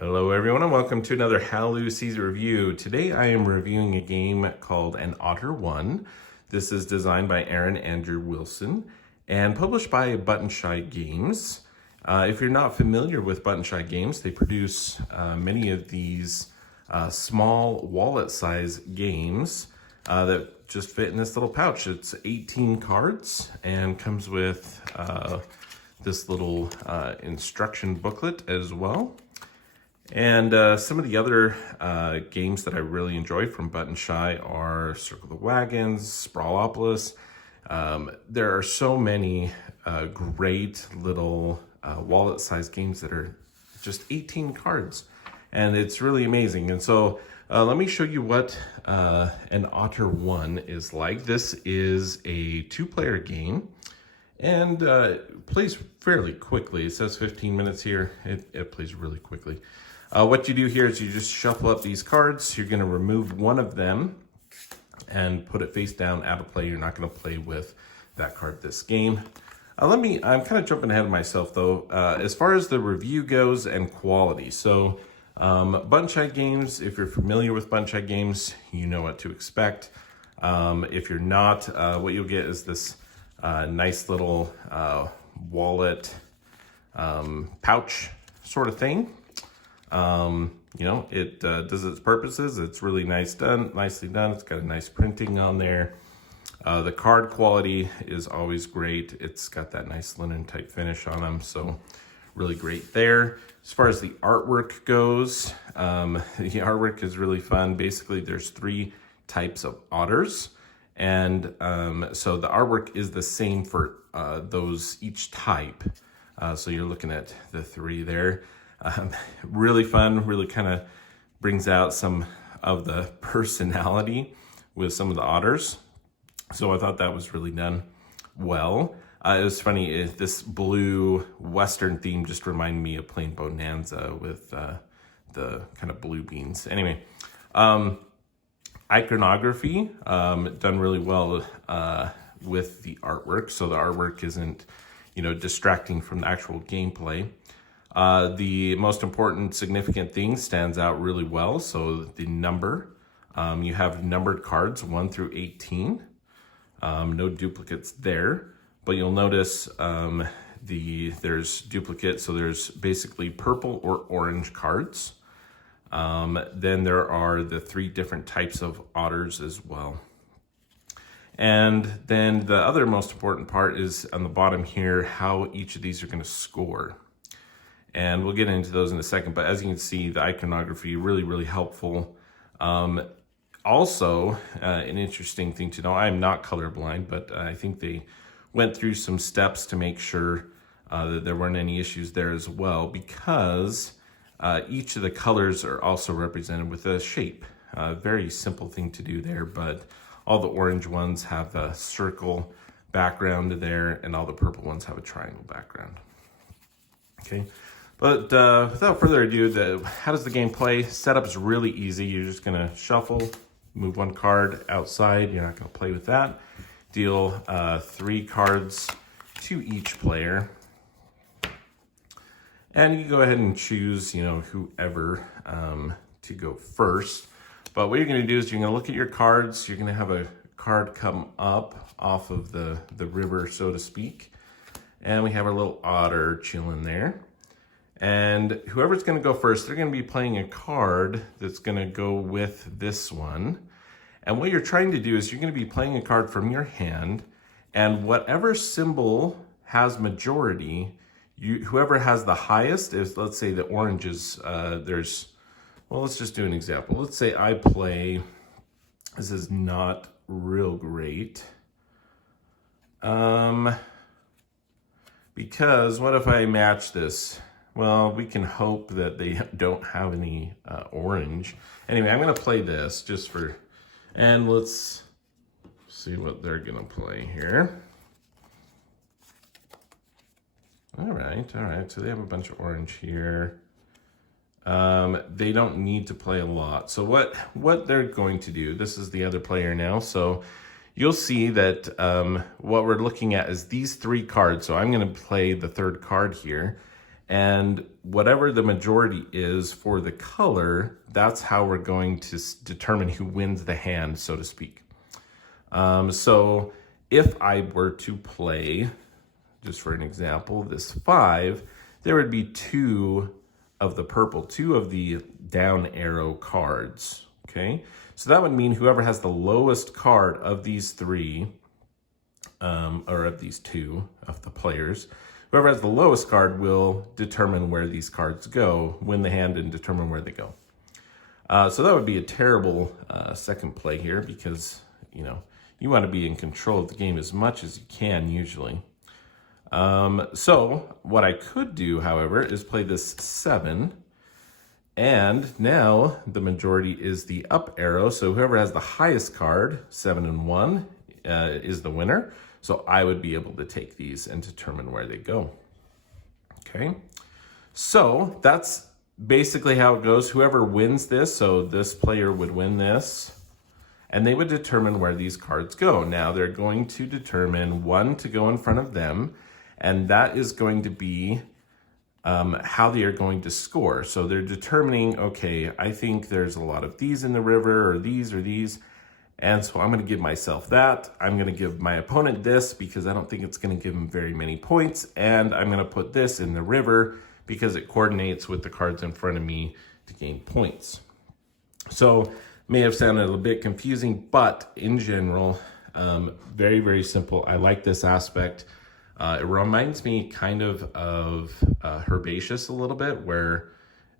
Hello everyone and welcome to another Hallelujah Caesar review. Today I am reviewing a game called An Otter 1. This is designed by Aaron Andrew Wilson and published by Button Shy Games. If you're not familiar with Button Shy Games, they produce many of these small wallet-size games that just fit in this little pouch. It's 18 cards and comes with this little instruction booklet as well. And some of the other games that I really enjoy from Button Shy are Circle the Wagons, Sprawlopolis. There are so many great little wallet-sized games that are just 18 cards, and it's really amazing. And so let me show you what an Otter 1 is like. This is a two-player game, and plays fairly quickly. It says 15 minutes here. It plays really quickly. What you do here is you just shuffle up these cards. You're going to remove one of them and put it face down out of play. You're not going to play with that card this game. I'm kind of jumping ahead of myself though, as far as the review goes and quality. So Button Shy Games, if you're familiar with Button Shy Games, you know what to expect. If you're not, what you'll get is this nice little wallet pouch sort of thing. It does its purposes. It's really nicely done. It's got a nice printing on there. The card quality is always great. It's got that nice linen type finish on them, so really great there. As far as the artwork goes, the artwork is really fun. Basically, there's three types of otters, and so the artwork is the same for each type. So you're looking at the three there. Really fun, really kind of brings out some of the personality with some of the otters. So I thought that was really done well. It was funny, this blue Western theme just reminded me of playing Bonanza with the kind of blue beans. Anyway, Iconography, done really well with the artwork. So the artwork isn't, distracting from the actual gameplay. The most important significant thing stands out really well. So the number, you have numbered cards 1 through 18. No duplicates there, but you'll notice there's duplicates. So there's basically purple or orange cards. Then there are the three different types of otters as well. And then the other most important part is on the bottom here, how each of these are going to score. And we'll get into those in a second, but as you can see, the iconography really, really helpful. Also, an interesting thing to know, I'm not colorblind, but I think they went through some steps to make sure that there weren't any issues there as well, because each of the colors are also represented with a shape. Very simple thing to do there, but all the orange ones have a circle background there, and all the purple ones have a triangle background. Okay. But without further ado, how does the game play? Setup is really easy. You're just going to shuffle, move one card outside. You're not going to play with that. Deal 3 cards to each player. And you go ahead and choose, whoever to go first. But what you're going to do is you're going to look at your cards. You're going to have a card come up off of the river, so to speak. And we have our little otter chilling there. And whoever's going to go first, they're going to be playing a card that's going to go with this one. And what you're trying to do is you're going to be playing a card from your hand, and whatever symbol has majority, whoever has the highest is, let's say the oranges, let's just do an example. Let's say I play, this is not real great. Because what if I match this? Well, we can hope that they don't have any orange. Anyway, I'm going to play this and let's see what they're going to play here. All right. So they have a bunch of orange here. They don't need to play a lot. So what they're going to do, this is the other player now. So you'll see that what we're looking at is these 3 cards. So I'm going to play the 3rd card here. And whatever the majority is for the color, that's how we're going to determine who wins the hand, so to speak. So if I were to play, just for an example, this 5, there would be 2 of the purple, 2 of the down arrow cards, okay? So that would mean whoever has the lowest card of these 3, or of these 2 of the players, whoever has the lowest card will determine where these cards go, win the hand and determine where they go. So that would be a terrible second play here because, you know, you want to be in control of the game as much as you can usually. So what I could do, however, is play this 7. And now the majority is the up arrow. So whoever has the highest card, 7 and 1, is the winner. So I would be able to take these and determine where they go. Okay. So that's basically how it goes. Whoever wins this, so this player would win this, and they would determine where these cards go. Now they're going to determine 1 to go in front of them, and that is going to be how they are going to score. So they're determining, okay, I think there's a lot of these in the river, or these, and so I'm going to give myself that. I'm going to give my opponent this because I don't think it's going to give him very many points, and I'm going to put this in the river because it coordinates with the cards in front of me to gain points. So may have sounded a little bit confusing, but in general, very, very simple. I like this aspect. It reminds me kind of Herbaceous a little bit, where,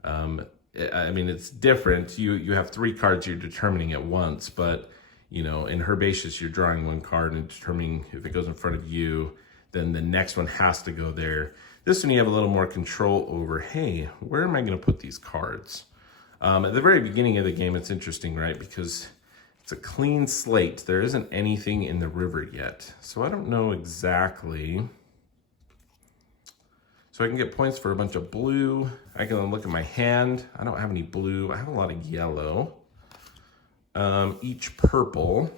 I mean, it's different. You have 3 cards you're determining at once, but, you know, in Herbaceous, you're drawing 1 card and determining if it goes in front of you, then the next one has to go there. This one you have a little more control over, hey, where am I going to put these cards? At the very beginning of the game, it's interesting, right? Because it's a clean slate. There isn't anything in the river yet. So I don't know exactly. So I can get points for a bunch of blue. I can look at my hand. I don't have any blue. I have a lot of yellow. Each purple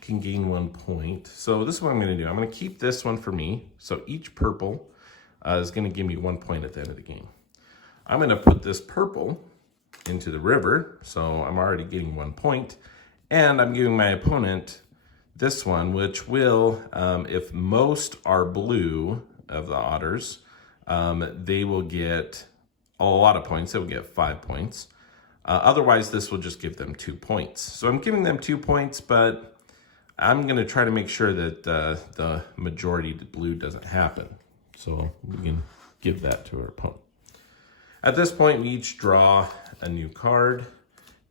can gain 1 point. So this is what I'm going to do. I'm going to keep this one for me. So each purple is going to give me 1 point at the end of the game. I'm going to put this purple into the river, so I'm already getting 1 point, and I'm giving my opponent this one, which will, if most are blue of the otters, they will get a lot of points. They will get 5 points. Otherwise, this will just give them 2 points. So I'm giving them 2 points, but I'm going to try to make sure that the majority to blue doesn't happen. So we can give that to our opponent. At this point, we each draw a new card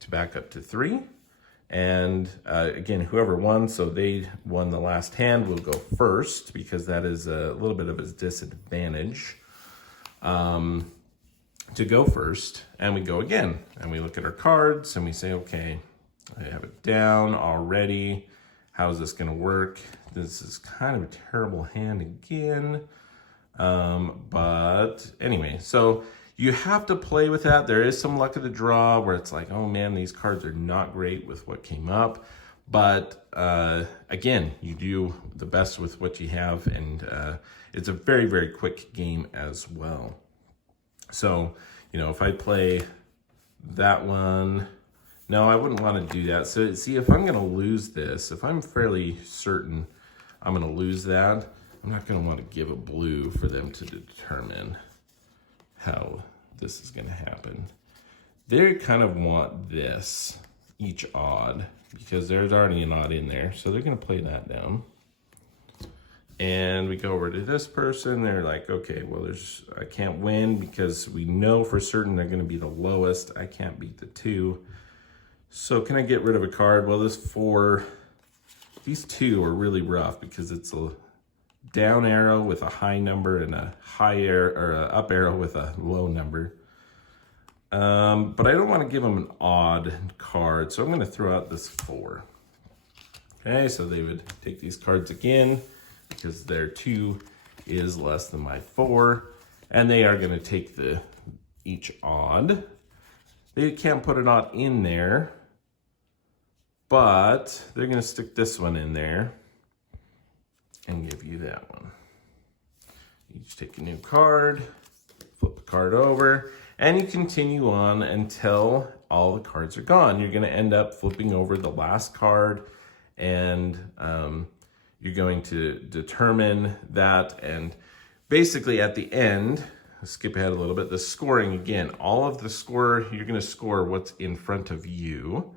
to back up to 3. And again, whoever won, so they won the last hand, will go first because that is a little bit of a disadvantage to go first. And we go again, and we look at our cards and we say, okay, I have it down already. How is this going to work? This is kind of a terrible hand again. But anyway, so you have to play with that. There is some luck of the draw where it's like, oh man, these cards are not great with what came up. But again, you do the best with what you have, and it's a very, very quick game as well. So, you know, if I play that one, no, I wouldn't want to do that. So see, if I'm going to lose this, if I'm fairly certain I'm going to lose that, I'm not going to want to give a blue for them to determine how this is going to happen. They kind of want this, each odd, because there's already an odd in there. So they're going to play that down. And we go over to this person. They're like, okay, well, I can't win because we know for certain they're going to be the lowest. I can't beat the 2. So can I get rid of a card? Well, this 4, these 2 are really rough because it's a down arrow with a high number and a high arrow, or a up arrow with a low number. But I don't want to give them an odd card, so I'm going to throw out this 4. Okay, so they would take these cards again because their 2 is less than my 4, and they are going to take each odd. They can't put an odd in there, but they're going to stick this one in there and give you that one. Each take a new card, flip the card over, and you continue on until all the cards are gone. You're going to end up flipping over the last card, and you're going to determine that. And basically at the end, let's skip ahead a little bit, the scoring again, all of the score, you're going to score what's in front of you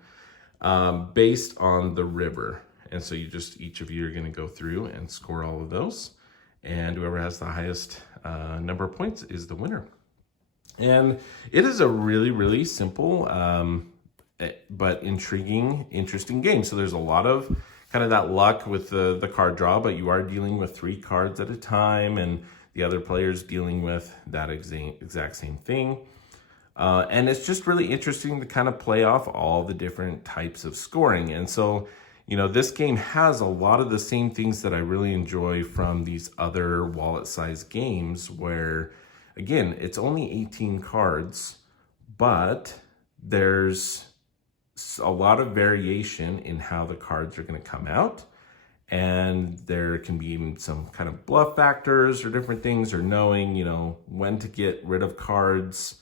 based on the river. And so each of you are going to go through and score all of those. And whoever has the highest number of points is the winner. And it is a really, really simple but interesting game. So there's a lot of kind of that luck with the card draw, but you are dealing with 3 cards at a time, and the other player's dealing with that exact same thing. And it's just really interesting to kind of play off all the different types of scoring. And so, you know, this game has a lot of the same things that I really enjoy from these other wallet-sized games where, again, it's only 18 cards, but there's a lot of variation in how the cards are going to come out. And there can be even some kind of bluff factors or different things, or knowing, you know, when to get rid of cards.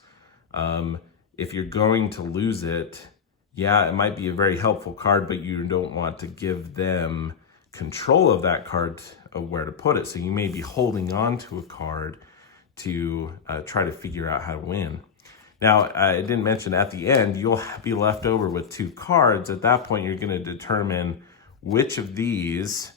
If you're going to lose it, yeah, it might be a very helpful card, but you don't want to give them control of that card of where to put it. So you may be holding on to a card to try to figure out how to win. Now, I didn't mention at the end, you'll be left over with 2 cards. At that point, you're going to determine which of these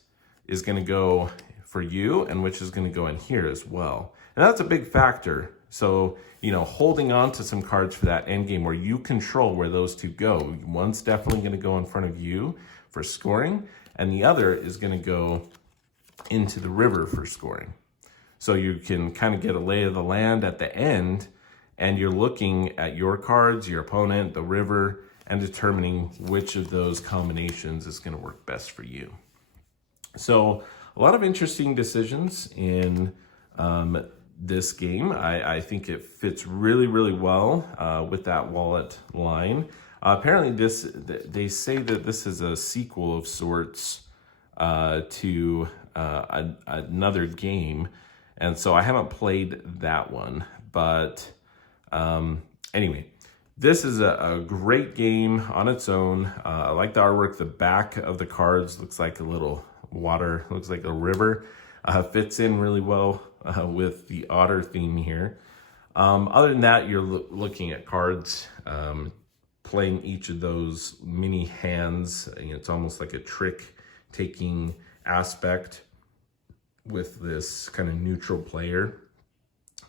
is going to go for you and which is going to go in here as well. And that's a big factor. So, you know, holding on to some cards for that end game where you control where those 2 go. One's definitely going to go in front of you for scoring, and the other is going to go into the river for scoring. So you can kind of get a lay of the land at the end, and you're looking at your cards, your opponent, the river, and determining which of those combinations is going to work best for you. So a lot of interesting decisions in this game. I think it fits really, really well with that wallet line. Apparently they say that this is a sequel of sorts to another game. And so I haven't played that one, but anyway, this is a great game on its own. I like the artwork. The back of the cards looks like a little water, looks like a river. Fits in really well with the Otter theme here. Other than that, you're looking at cards, playing each of those mini hands. It's almost like a trick-taking aspect with this kind of neutral player.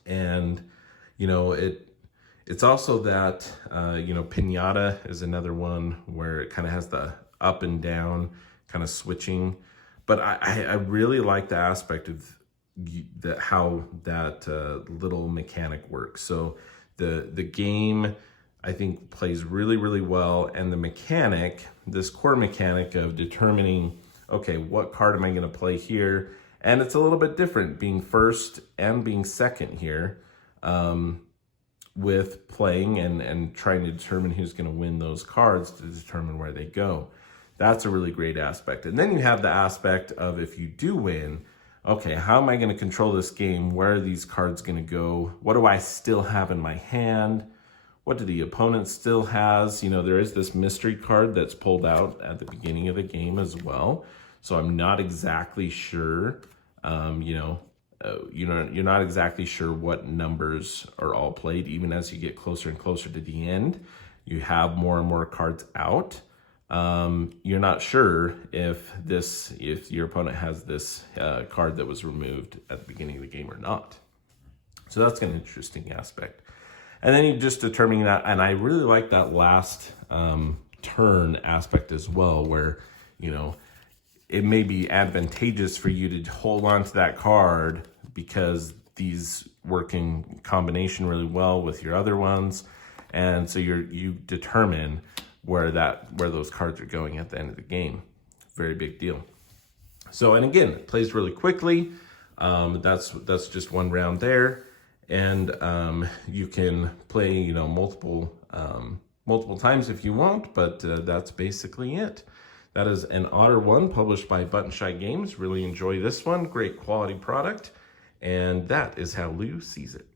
And, you know, it's also that, you know, Pinata is another one where it kind of has the up and down kind of switching. But I really like the aspect of how that little mechanic works. So the game, I think, plays really, really well. And the mechanic, this core mechanic of determining, okay, what card am I going to play here? And it's a little bit different being first and being second here with playing and trying to determine who's going to win those cards to determine where they go. That's a really great aspect. And then you have the aspect of, if you do win, okay, how am I going to control this game? Where are these cards going to go? What do I still have in my hand? What do the opponent still has? You know, there is this mystery card that's pulled out at the beginning of the game as well. So I'm not exactly sure, you're not exactly sure what numbers are all played. Even as you get closer and closer to the end, you have more and more cards out. You're not sure if your opponent has this card that was removed at the beginning of the game or not. So that's an interesting aspect. And then you just determining that, and I really like that last turn aspect as well, where, you know, it may be advantageous for you to hold on to that card because these work in combination really well with your other ones. And so you determine where those cards are going at the end of the game. Very big deal. So, and again, it plays really quickly. That's just one round there. And you can play, you know, multiple times if you want, but that's basically it. That is an Otter 1 published by Button Shy Games. Really enjoy this one. Great quality product. And that is how Lou sees it.